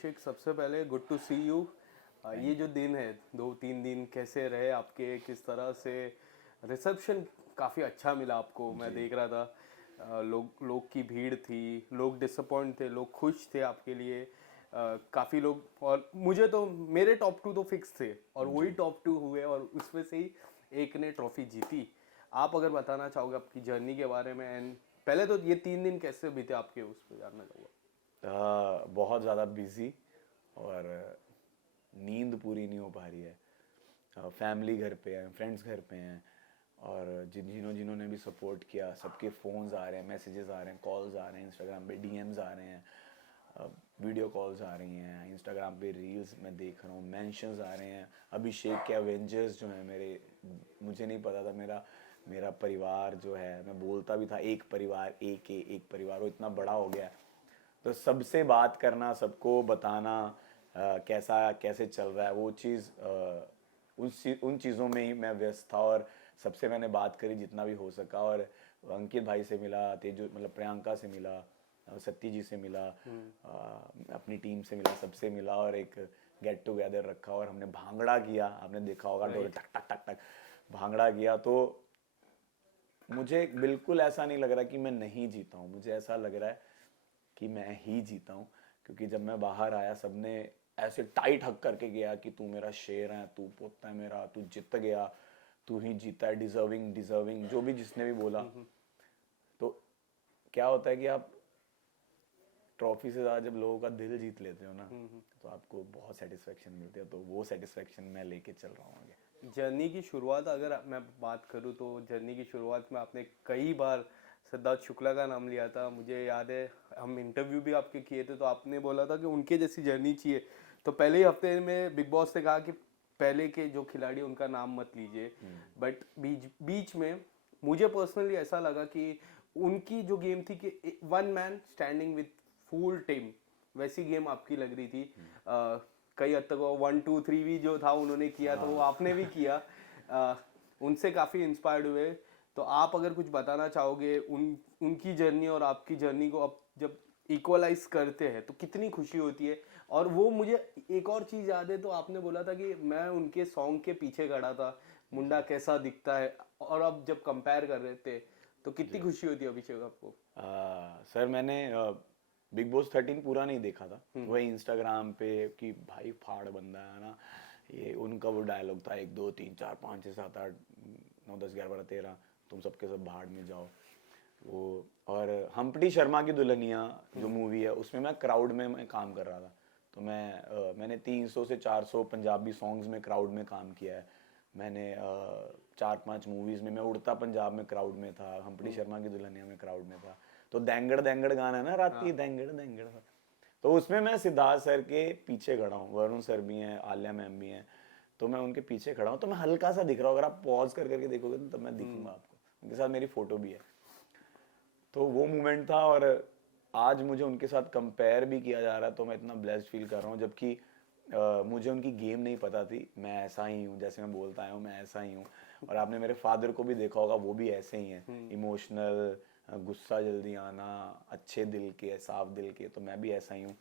अभिषेक, सबसे पहले good to C you. ये जो दिन है, 2-3 दिन कैसे रहे आपके, किस तरह से रिसेप्शन? काफ़ी अच्छा मिला आपको, मैं जी। देख रहा था। लोग लोग की भीड़ थी, लोग डिसअपॉइंट थे, लोग खुश थे आपके लिए। काफ़ी लोग, और मुझे तो मेरे टॉप 2 तो फिक्स थे और वही जी। टॉप 2 हुए और उसमें से ही एक ने ट्रॉफी जीती। आप अगर बताना चाहोगे आपकी जर्नी के बारे में, एंड पहले तो ये 3 दिन कैसे बीते आपके, उस पर जानना चाहूँगा। बहुत ज़्यादा बिजी और नींद पूरी नहीं हो पा रही है। फैमिली घर पे है, फ्रेंड्स घर पे हैं, और जिन्होंने भी सपोर्ट किया सबके फ़ोन्स आ रहे हैं, मैसेजेस आ रहे हैं, कॉल्स आ रहे हैं, इंस्टाग्राम पे डीएम्स आ रहे हैं, वीडियो कॉल्स आ रही हैं, इंस्टाग्राम पे रील्स मैं देख रहा हूँ, मेंशंस आ रहे हैं। अभिषेक के एवेंजर्स जो हैं मेरे, मुझे नहीं पता था मेरा मेरा परिवार जो है, मैं बोलता भी था एक परिवार, एक परिवार, वो इतना बड़ा हो गया है। तो सबसे बात करना, सबको बताना कैसा कैसे चल रहा है, वो चीज़ उन चीज़ों में ही मैं व्यस्त था। और सबसे मैंने बात करी जितना भी हो सका, और अंकित भाई से मिला, तेजु मतलब प्रियंका से मिला, सत्ती जी से मिला, अपनी टीम से मिला, सबसे मिला, और एक गेट टुगेदर रखा और हमने भांगड़ा किया। आपने देखा होगा डोरे राइट। टक टक टक टक भांगड़ा किया। तो मुझे बिल्कुल ऐसा नहीं लग रहा कि मैं नहीं जीता हूँ, मुझे ऐसा लग रहा है कि मैं ही जीता हूँ। क्योंकि जब मैं बाहर आया सबने ऐसे टाइट हक करके गया कि तू मेरा शेर है, तू पोता है मेरा, तू जीत गया, तू ही जीता है, डिजर्विंग डिजर्विंग, जो भी जिसने भी बोला। तो क्या होता है कि आप ट्रॉफी से ज़्यादा जब लोगों का दिल जीत लेते हो ना, तो आपको बहुत सेटिस्फेक्शन मिलती है। तो वो सेटिस्फेक्शन मैं लेके चल रहा हूँ आगे। जर्नी की शुरुआत अगर मैं बात करूँ तो जर्नी की शुरुआत में आपने कई बार सिद्धार्थ शुक्ला का नाम लिया था। मुझे याद है हम इंटरव्यू भी आपके किए थे, तो आपने बोला था कि उनके जैसी जर्नी चाहिए। तो पहले ही हफ्ते में बिग बॉस ने कहा कि पहले के जो खिलाड़ी उनका नाम मत लीजिए, बट बीच बीच में मुझे पर्सनली ऐसा लगा कि उनकी जो गेम थी कि one man standing with full team, वैसी गेम आपकी लग रही थी। कई हद तक वो 1 2 3 भी जो था उन्होंने किया, तो वो हाँ। आपने भी किया। उनसे काफ़ी इंस्पायर्ड हुए। तो आप अगर कुछ बताना चाहोगे उनकी जर्नी और आपकी जर्नी को, अब जब इक्वलाइज करते हैं तो कितनी खुशी होती है। और वो मुझे एक और चीज़ याद है, तो आपने बोला था कि मैं उनके सॉन्ग के पीछे खड़ा था, मुंडा कैसा दिखता है, और अब जब कंपेयर कर रहे थे तो कितनी जी। खुशी होती है अभिषेक आपको? सर मैंने बिग बॉस 13 पूरा नहीं देखा था, वही इंस्टाग्राम पे कि भाई फाड़ बंदा है ना, ये उनका वो डायलॉग था 1 2 3 4 5 6 7 8 9 10 11 12 13, तुम सबके सब भाड़ में जाओ। वो, और हम्प्टी शर्मा की दुल्हनिया जो मूवी है, उसमें मैं क्राउड में मैं काम कर रहा था। तो मैंने 300 से 400 पंजाबी सॉन्ग्स में क्राउड में काम किया है। मैंने 4 5 मूवीज में मैं उड़ता पंजाब में क्राउड में था, हम्प्टी शर्मा की दुल्हनिया में क्राउड में था। तो देंगड़ देंगड़ गाना है ना, राती हाँ। देंगड़ देंगड़, तो उसमें मैं सिद्धार्थ सर के पीछे खड़ा हूँ, वरुण सर भी हैं, आलिया मैम भी हैं, तो मैं उनके पीछे खड़ा हूँ। तो मैं हल्का सा दिख रहा हूँ, अगर आप पॉज कर करके देखोगे तो तब मैं दिखूंगा आपको, उनके साथ मेरी फोटो भी है। तो वो मोमेंट था, और आज मुझे उनके साथ कंपेयर भी किया जा रहा है, तो मैं इतना ब्लेस्ड फील कर रहा हूँ। जबकि मुझे उनकी गेम नहीं पता थी, मैं ऐसा ही हूँ, जैसे मैं बोलता आया हूँ मैं ऐसा ही हूँ। और आपने मेरे फादर को भी देखा होगा, वो भी ऐसे ही हैं, इमोशनल, गुस्सा जल्दी आना, अच्छे दिल के, साफ दिल के, तो मैं भी ऐसा ही हूँ।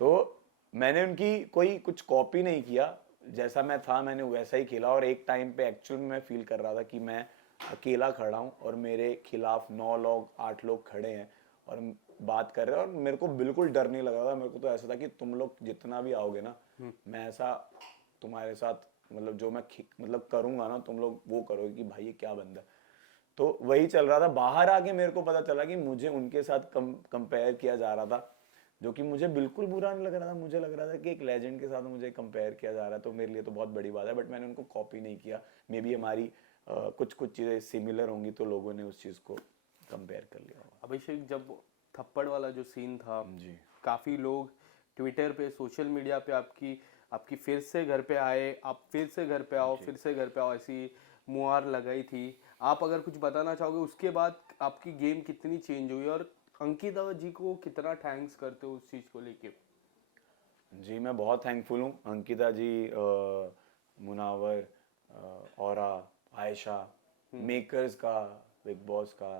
तो मैंने उनकी कोई कुछ कॉपी नहीं किया, जैसा मैं था मैंने वैसा ही खेला। और एक टाइम पे एक्चुअल में मैं फील कर रहा था कि मैं अकेला खड़ा हूँ और मेरे खिलाफ 9 लोग 8 लोग खड़े हैं और बात कर रहे हैं, और मेरे को बिल्कुल डर नहीं लग रहा था। मेरे को तो ऐसा था कि तुम लोग जितना भी आओगे ना, मैं ऐसा तुम्हारे साथ, मतलब जो मैं मतलब करूंगा ना, तुम लोग वो करोगे कि भाई ये क्या बंदा है। तो वही चल रहा था। बाहर आके मेरे को पता चला कि मुझे उनके साथ कंपेयर किया जा रहा था, जो कि मुझे बिल्कुल बुरा नहीं लग रहा था। मुझे लग रहा था कि एक लेजेंड के साथ मुझे कंपेयर किया जा रहा है, तो मेरे लिए तो बहुत बड़ी बात है। बट मैंने उनको कॉपी नहीं किया। मे बी हमारी कुछ कुछ चीज़ें सिमिलर होंगी, तो लोगों ने उस चीज़ को कंपेयर कर लिया होगा। अभिषेक, जब थप्पड़ वाला जो सीन था, जी। काफ़ी लोग ट्विटर पे, सोशल मीडिया पे आपकी आपकी फिर से घर पे आए, आप फिर से घर पे आओ, जी। फिर से घर पे आओ, ऐसी मुहार लगाई थी। आप अगर कुछ बताना चाहोगे उसके बाद आपकी गेम कितनी चेंज हुई, और अंकिता जी को कितना थैंक्स करते हो उस चीज़ को लेके? जी, मैं बहुत थैंकफुल हूँ अंकिता जी, मुनावर, औरा, आयशा, मेकर्स का, बिग बॉस का,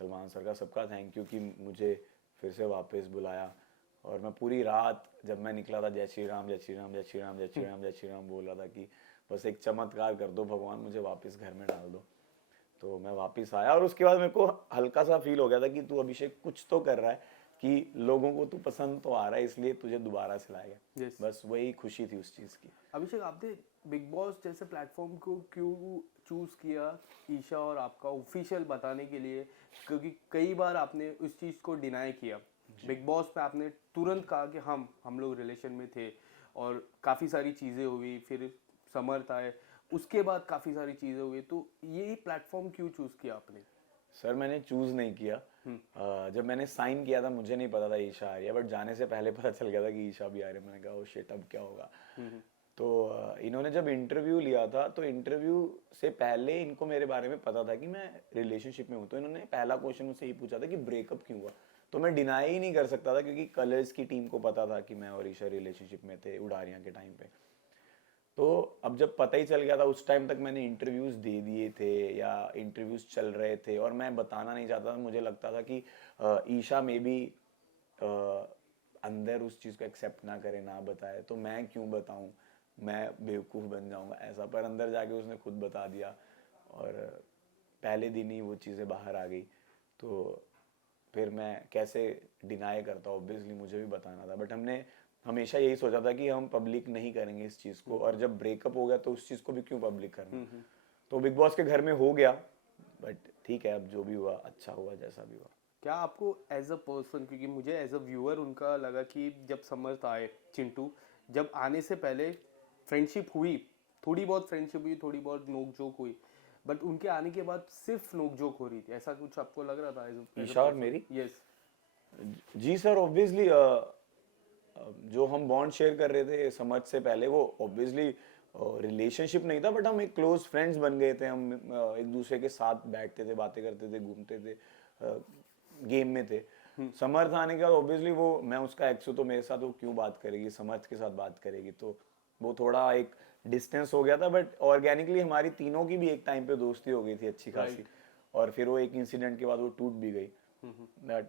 सलमान सर का, सबका थैंक यू कि मुझे फिर से वापस बुलाया। और मैं पूरी रात जब मैं निकला था जय श्री राम जय श्री राम जय श्री राम जय श्री राम जय श्री राम बोल रहा था कि बस एक चमत्कार कर दो भगवान, मुझे वापस घर में डाल दो। तो मैं वापस आया और उसके बाद मेरे को हल्का सा फील हो गया था कि तू अभिषेक कुछ तो कर रहा है, कि लोगों को तू पसंद तो आ रहा है, इसलिए तुझे दोबारा से लाएगा। Yes. बस वही खुशी थी उस चीज़ की। अभिषेक, आपने बिग बॉस जैसे प्लेटफॉर्म को क्यों चूज किया ईशा और आपका ऑफिशियल बताने के लिए? क्योंकि कई बार आपने उस चीज़ को डिनाई किया। बिग बॉस पे आपने तुरंत कहा कि हम लोग रिलेशन में थे और काफ़ी सारी चीज़ें हुई, फिर समर्थ आए, उसके बाद काफ़ी सारी चीज़ें हुई, तो ये प्लेटफॉर्म क्यों चूज किया आपने? सर मैंने चूज नहीं किया। जब मैंने साइन किया था मुझे नहीं पता था ईशा आ रही है, बट जाने से पहले पता चल गया था कि ईशा भी आ रही है। मैंने कहा ओ शिट, अब क्या होगा। तो इन्होंने जब इंटरव्यू लिया था तो इंटरव्यू से पहले इनको मेरे बारे में पता था कि मैं रिलेशनशिप में हूँ। तो इन्होंने पहला क्वेश्चन मुझसे ये पूछा था कि ब्रेकअप क्यों हुआ। तो मैं डिनाई ही नहीं कर सकता था क्योंकि कलर्स की टीम को पता था कि मैं और ईशा रिलेशनशिप में थे उड़ारियाँ के टाइम पे। तो अब जब पता ही चल गया था, उस टाइम तक मैंने इंटरव्यूज दे दिए थे या इंटरव्यूज चल रहे थे और मैं बताना नहीं चाहता था। मुझे लगता था कि ईशा में भी अंदर उस चीज़ को एक्सेप्ट ना करे, ना बताए, तो मैं क्यों बताऊं, मैं बेवकूफ़ बन जाऊंगा ऐसा। पर अंदर जाके उसने खुद बता दिया और पहले दिन ही वो चीज़ें बाहर आ गई। तो फिर मैं कैसे डिनाई करता, ऑब्वियसली मुझे भी बताना था। बट हमने हमेशा यही सोचा था कि हम पब्लिक नहीं करेंगे इस चीज़ को, और जब ब्रेकअप हो गया तो उस चीज़ को भी क्यों पब्लिक करना। तो बिग बॉस के घर में हो गया, बट ठीक है, अब जो भी हुआ अच्छा हुआ, जैसा भी हुआ। क्या आपको एज अ पर्सन, क्योंकि मुझे एज अ व्यूअर उनका लगा कि जब समर्थ आए, चिंटू, जब आने से पहले फ्रेंडशिप हुई, थोड़ी बहुत फ्रेंडशिप हुई, थोड़ी बहुत नोक जोक हुई, बट उनके आने के बाद सिर्फ नोक जोक हो रही थी, ऐसा कुछ आपको लग रहा था एज ईशा और मेरी? यस। जी सर, ऑब्वियसली जो हम बॉन्ड शेयर कर रहे थे समझ से पहले, वो ऑब्वियसली रिलेशनशिप नहीं था, बट हम एक क्लोज फ्रेंड्स बन गए थे। हम एक दूसरे के साथ बैठते थे, बातें करते थे, घूमते थे, गेम में थे। समर्थ आने के बाद ऑब्वियसली वो, मैं उसका एक्स हूँ तो मेरे साथ वो क्यों बात करेगी, समर्थ के साथ बात करेगी, तो वो थोड़ा एक डिस्टेंस हो गया था। बट ऑर्गेनिकली हमारी तीनों की भी एक टाइम पे दोस्ती हो गई थी अच्छी खासी, और फिर वो एक इंसिडेंट के बाद वो टूट भी गई। बट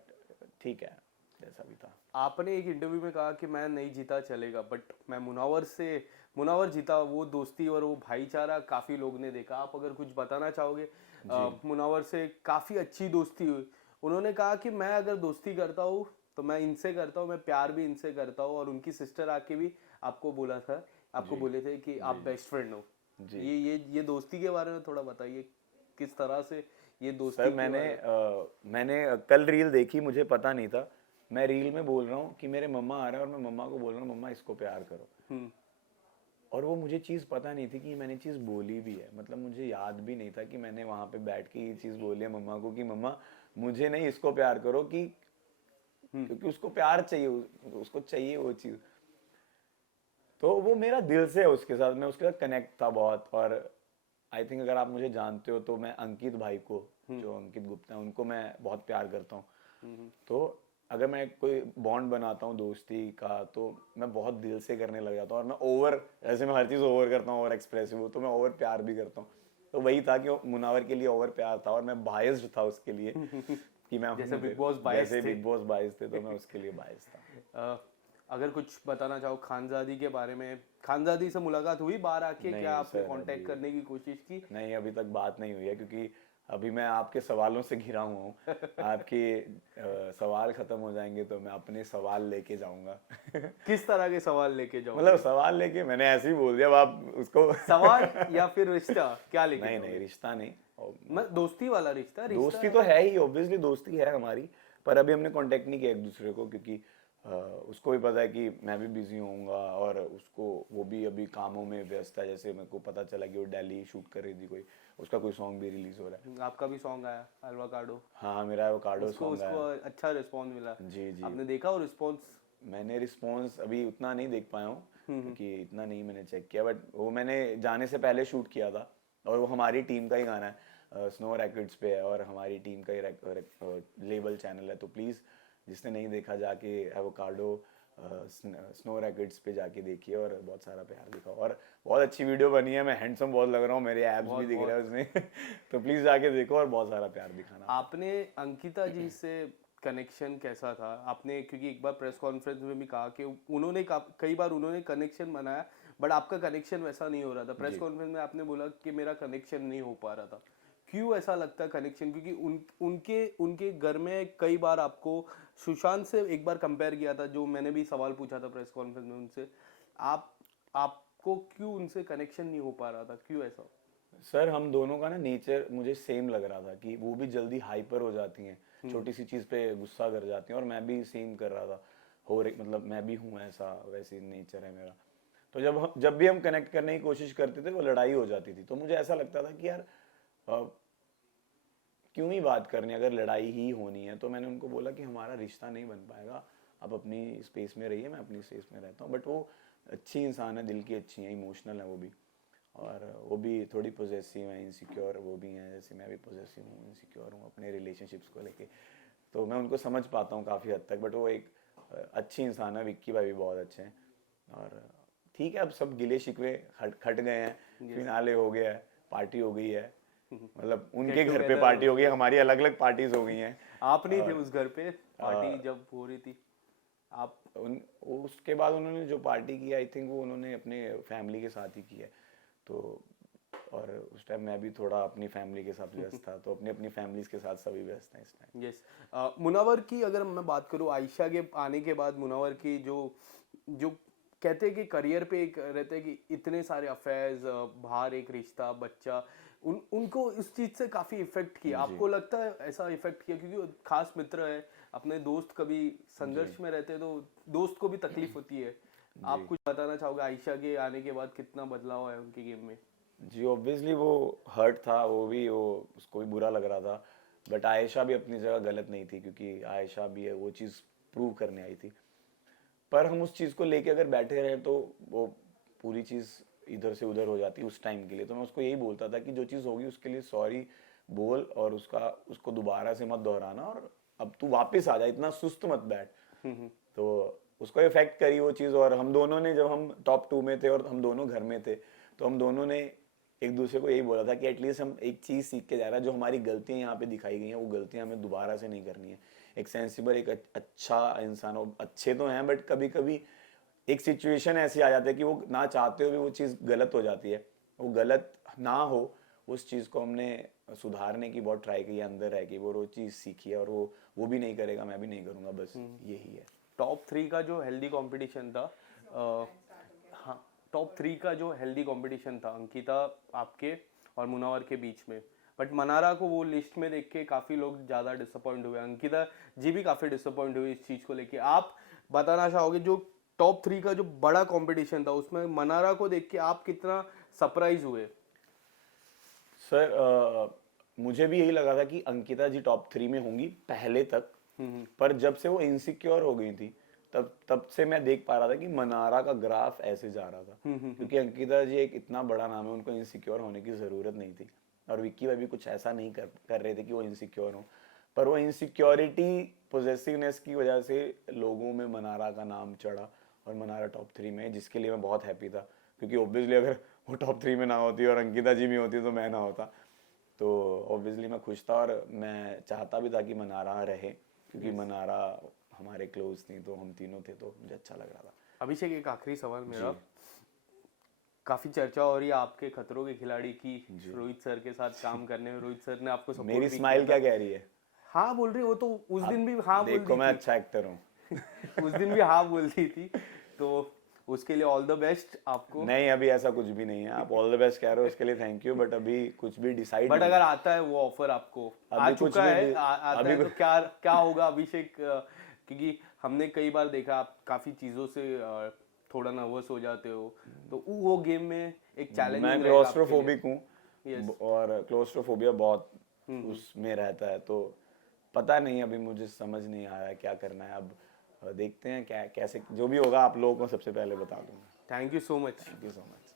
ठीक है, जैसा भी था। आपने एक इंटरव्यू में कहा कि मैं नहीं जीता चलेगा, बट मैं मुनावर जीता। वो दोस्ती और वो भाईचारा काफ़ी लोग ने देखा। आप अगर कुछ बताना चाहोगे? मुनावर से काफ़ी अच्छी दोस्ती हुई। उन्होंने कहा कि मैं अगर दोस्ती करता हूँ तो मैं इनसे करता हूँ, मैं प्यार भी इनसे करता हूँ, और उनकी सिस्टर आके भी आपको बोला था, आपको बोले थे कि आप बेस्ट फ्रेंड हो। ये दोस्ती के बारे में थोड़ा बताइए, किस तरह से ये दोस्ती सर के बारे में? मैंने कल रील देखी, मुझे पता नहीं था। मैं रील में बोल रहा हूँ कि मेरे मम्मा आ रहे हैं और मैं मम्मा को बोल रहा हूँ मम्मा इसको प्यार करो। और वो मुझे चीज़ पता नहीं थी कि मैंने चीज़ बोली भी है। मतलब मुझे याद भी नहीं था कि मैंने वहाँ पे बैठ के ये चीज़ बोली है मम्मा को कि मम्मा मुझे नहीं, इसको प्यार करो, कि क्योंकि उसको प्यार चाहिए, उसको चाहिए वो चीज़। तो वो मेरा दिल से है उसके साथ, मैं उसके साथ कनेक्ट था बहुत। और आई थिंक अगर आप मुझे जानते हो तो मैं अंकित भाई को, जो अंकित गुप्ता है, उनको मैं बहुत प्यार करता हूँ। तो अगर मैं कोई बॉन्ड बनाता हूँ दोस्ती का तो मैं बहुत दिल से करने लग जाता हूँ। और मैं ओवर, जैसे मैं हर चीज़ ओवर करता हूँ, ओवर एक्सप्रेसिव हूँ, तो मैं ओवर प्यार भी करता हूँ। तो वही था कि मुनावर के लिए ओवर प्यार था और मैं बायस्ड था उसके लिए कि मैं जैसे बिग बॉस बायस्ड जैसे थे। बिग बॉस बायस्ड थे तो मैं उसके लिए बायस्ड था। अगर कुछ बताना चाहो खानजादी के बारे में, खानजादी से मुलाकात हुई बाहर आके? क्या नहीं आपने सर, कांटेक्ट अभी करने की कोशिश की? नहीं, अभी तक बात नहीं हुई है क्योंकि अभी मैं आपके सवालों से घिरा हुआ हूँ। आपके सवाल खत्म हो जाएंगे तो मैं अपने सवाल लेके जाऊंगा। किस तरह के सवाल लेके मतलब जाओगे? सवाल लेके, मैंने ऐसे ही बोल दिया, अब आप उसको सवाल या फिर रिश्ता, क्या लेके नहीं नहीं, जाओगे? रिश्ता नहीं। मैं दोस्ती वाला रिश्ता, दोस्ती है। तो है ही, ऑब्वियसली दोस्ती है हमारी, पर अभी हमने कांटेक्ट नहीं किया एक दूसरे को क्योंकि उसको भी पता है कि मैं भी बिजी होऊंगा और उसको, वो भी अभी कामों में व्यस्त है। जैसे मेरे को पता चला कि वो दिल्ली शूट कर रही थी, कोई उसका कोई सॉन्ग भी रिलीज हो रहा है। आपका भी सॉन्ग आया अलवा कार्डो, हाँ, मेरा वो कार्डो उसको सॉन्ग उसको आया। अच्छा रिस्पॉन्स मिला। जी जी। आपने देखा वो रिस्पॉन्स? मैंने रिस्पॉन्स अभी उतना नहीं देख पाया हूँ क्योंकि इतना नहीं मैंने चेक किया, बट वो मैंने जाने से पहले शूट किया था और वो हमारी टीम का ही गाना है, स्नो रैकेट्स पे है और हमारी टीम का ही लेबल चैनल है। तो प्लीज़ जिसने नहीं देखा जाके एवोकाडो स्नो रैकेट्स पे जाके देखिए और बहुत सारा प्यार दिखाओ। और बहुत अच्छी वीडियो बनी है, मैं हैंडसम बहुत लग रहा हूँ, मेरे एब्स भी दिख रहे हैं उसमें। तो प्लीज़ जाके देखो और बहुत सारा प्यार दिखाना। आपने अंकिता जी से कनेक्शन कैसा था आपने, क्योंकि एक बार प्रेस कॉन्फ्रेंस में भी कहा कि उन्होंने कई बार उन्होंने कनेक्शन बनाया बट आपका कनेक्शन वैसा नहीं हो रहा था। प्रेस कॉन्फ्रेंस में आपने बोला कि मेरा कनेक्शन नहीं हो पा रहा था। क्यों ऐसा लगता है कनेक्शन? क्योंकि उनके उनके घर में कई बार आपको सुशांत से एक बार कंपेयर किया था, जो मैंने भी सवाल पूछा था प्रेस कॉन्फ्रेंस में उनसे। आपको क्यों उनसे कनेक्शन नहीं हो पा रहा था, क्यों ऐसा? सर हम दोनों का ना नेचर मुझे सेम लग रहा था कि वो भी जल्दी हाइपर हो जाती हैं, छोटी सी चीज़ पे गुस्सा कर जाती हैं, और मैं भी सेम कर रहा था। हो रही मतलब मैं भी हूँ ऐसा, वैसी नेचर है मेरा। तो जब भी हम कनेक्ट करने की कोशिश करते थे वो लड़ाई हो जाती थी। तो मुझे ऐसा लगता था कि यार क्यों ही बात करनी, अगर लड़ाई ही होनी है। तो मैंने उनको बोला कि हमारा रिश्ता नहीं बन पाएगा, आप अपनी स्पेस में रहिए, मैं अपनी स्पेस में रहता हूँ। बट वो अच्छी इंसान है, दिल की अच्छी है, इमोशनल है वो भी, और वो भी थोड़ी पॉजेसिव है, इनसिक्योर वो भी हैं, जैसे मैं भी पॉजेसिव हूँ, इनसिक्योर हूँ अपने रिलेशनशिप्स को लेके। तो मैं उनको समझ पाता हूँ काफ़ी हद तक। बट वो एक अच्छी इंसान है, विक्की भाई भी बहुत अच्छे हैं। और ठीक है, अब सब गिले शिकवे खट गए हैं, फिनाले हो गया है, पार्टी हो गई है, मतलब उनके घर पे पार्टी हो गई, हमारी अलग अलग पार्टीज हो गई हैं। आप नहीं थे उस घर पे पार्टी जब हो रही थी? आप उसके बाद उन्होंने जो पार्टी की, आई थिंक वो उन्होंने अपने फैमिली के साथ ही की है। तो और उस टाइम मैं भी थोड़ा अपनी फैमिली के साथ व्यस्त था, तो अपनी अपनी फैमिलीज के साथ सभी व्यस्त हैं इस टाइम। यस। मुनावर की अगर मैं बात करूँ, आयशा के आने के बाद मुनावर की जो जो कहते हैं कि करियर पे एक रहते हैं कि इतने सारे अफेयर्स, बाहर एक रिश्ता, बच्चा, उनको इस चीज से काफी इफेक्ट किया। आपको लगता है ऐसा इफेक्ट किया? क्योंकि खास मित्र है, अपने दोस्त कभी संघर्ष में रहते हैं तो दोस्त को भी तकलीफ होती है। आप कुछ बताना चाहोगे आयशा के आने के बाद कितना बदलाव है उनके गेम में? जी ऑब्वियसली वो हर्ट था, वो उसको भी बुरा लग रहा था। बट आयशा भी अपनी जगह गलत नहीं थी, क्योंकि आयशा भी है वो चीज़ प्रूव करने आई थी। पर हम उस चीज़ को लेके अगर बैठे रहे तो वो पूरी चीज़ इधर से उधर हो जाती उस टाइम के लिए। तो मैं उसको यही बोलता था कि जो चीज़ होगी उसके लिए सॉरी बोल, और उसको दोबारा से मत दोहराना, और अब तू वापस आ जा, इतना सुस्त मत बैठ। तो उसको इफेक्ट करी वो चीज़। और हम दोनों ने, जब हम टॉप 2 में थे और हम दोनों घर में थे, तो हम दोनों ने एक दूसरे को यही बोला था कि एटलीस्ट हम एक चीज़ सीख के जा रहे हैं, जो हमारी गलतियां यहाँ पे दिखाई गई हैं वो गलतियां हमें दोबारा से नहीं करनी है। एक सेंसिबल, एक अच्छा इंसान हो, अच्छे तो हैं बट कभी कभी एक सिचुएशन ऐसी आ जाती है कि वो ना चाहते हुए भी वो चीज़ गलत हो जाती है। वो गलत ना हो, उस चीज़ को हमने सुधारने की बहुत ट्राई की है, अंदर है कि वो चीज़ सीखी है, और वो भी नहीं करेगा, मैं भी नहीं करूँगा, बस यही है। टॉप 3 का जो हेल्दी कंपटीशन था, हाँ, टॉप 3 का जो हेल्दी कंपटीशन था अंकिता, आपके और मुनावर के बीच में, बट मनारा को वो लिस्ट में देख के काफ़ी लोग ज़्यादा डिसअपॉइंट हुए, अंकिता जी भी काफ़ी डिसअपॉइंट हुई इस चीज़ को लेके। आप बताना चाहोगे जो टॉप 3 का जो बड़ा कंपटीशन था उसमें मनारा को देख के आप कितना सरप्राइज हुए? सर मुझे भी यही लगा था कि अंकिता जी टॉप 3 में होंगी पहले तक। पर जब से वो इनसिक्योर हो गई थी, तब से मैं देख पा रहा था कि मनारा का ग्राफ ऐसे जा रहा था। क्योंकि अंकिता जी एक इतना बड़ा नाम है, उनको इनसिक्योर होने की जरूरत नहीं थी। और विक्की भाई भी कुछ ऐसा नहीं कर रहे थे कि वो इनसिक्योर हो। पर वो इनसिक्योरिटी, पॉजेसिवनेस की वजह से लोगों में मनारा का नाम चढ़ा, और मनारा टॉप 3 में, जिसके लिए मैं बहुत हैप्पी था। क्योंकि ऑब्वियसली अगर वो टॉप 3 में ना होती और अंकिता जी में होती तो मैं ना होता। तो ऑब्वियसली मैं खुश था, और मैं चाहता भी था कि मनारा रहे, क्योंकि मनारा हमारे क्लोज थी, तो हम तीनों थे, तो मुझे अच्छा लग रहा था। अभिषेक, एक आखिरी सवाल मेरा, काफी चर्चा हो रही है आपके खतरों के खिलाड़ी की, रोहित सर के साथ काम करने में। रोहित सर ने आपको सपोर्ट मेरी भी स्माइल किया क्या था। कह रही है? हाँ बोल रही, वो तो उस दिन भी हाँ बोल देखो दी मैं थी। अच्छा एक्टर हूँ। उस दिन भी हाँ बोल दी थी, तो उसके लिए ऑल द बेस्ट आपको। नहीं, अभी ऐसा कुछ भी नहीं है। आप ऑल द बेस्ट कह रहे हो, उसके लिए थैंक यू, बट अभी कुछ भी डिसाइड बट नहीं। अगर आता है वो ऑफर आपको, आ अभी कुछ चुका भी है, आता अभी है तो क्या क्या होगा अभिषेक? क्योंकि हमने कई बार देखा आप काफी चीजों से थोड़ा नर्वस हो जाते हो, तो वो गेम में एक चैलेंजिंग मैं रहेगा आपके लिए। क्लोस्ट्रोफोबिक हूँ, Yes. और क्लोस्ट्रोफोबिया बहुत उसमें रहता है। तो पता नहीं, अभी मुझे समझ नहीं आ रहा है क्या करना है। अब देखते हैं क्या कैसे, जो भी होगा आप लोगों को सबसे पहले बता दूंगा। Thank you so much. Thank you so much.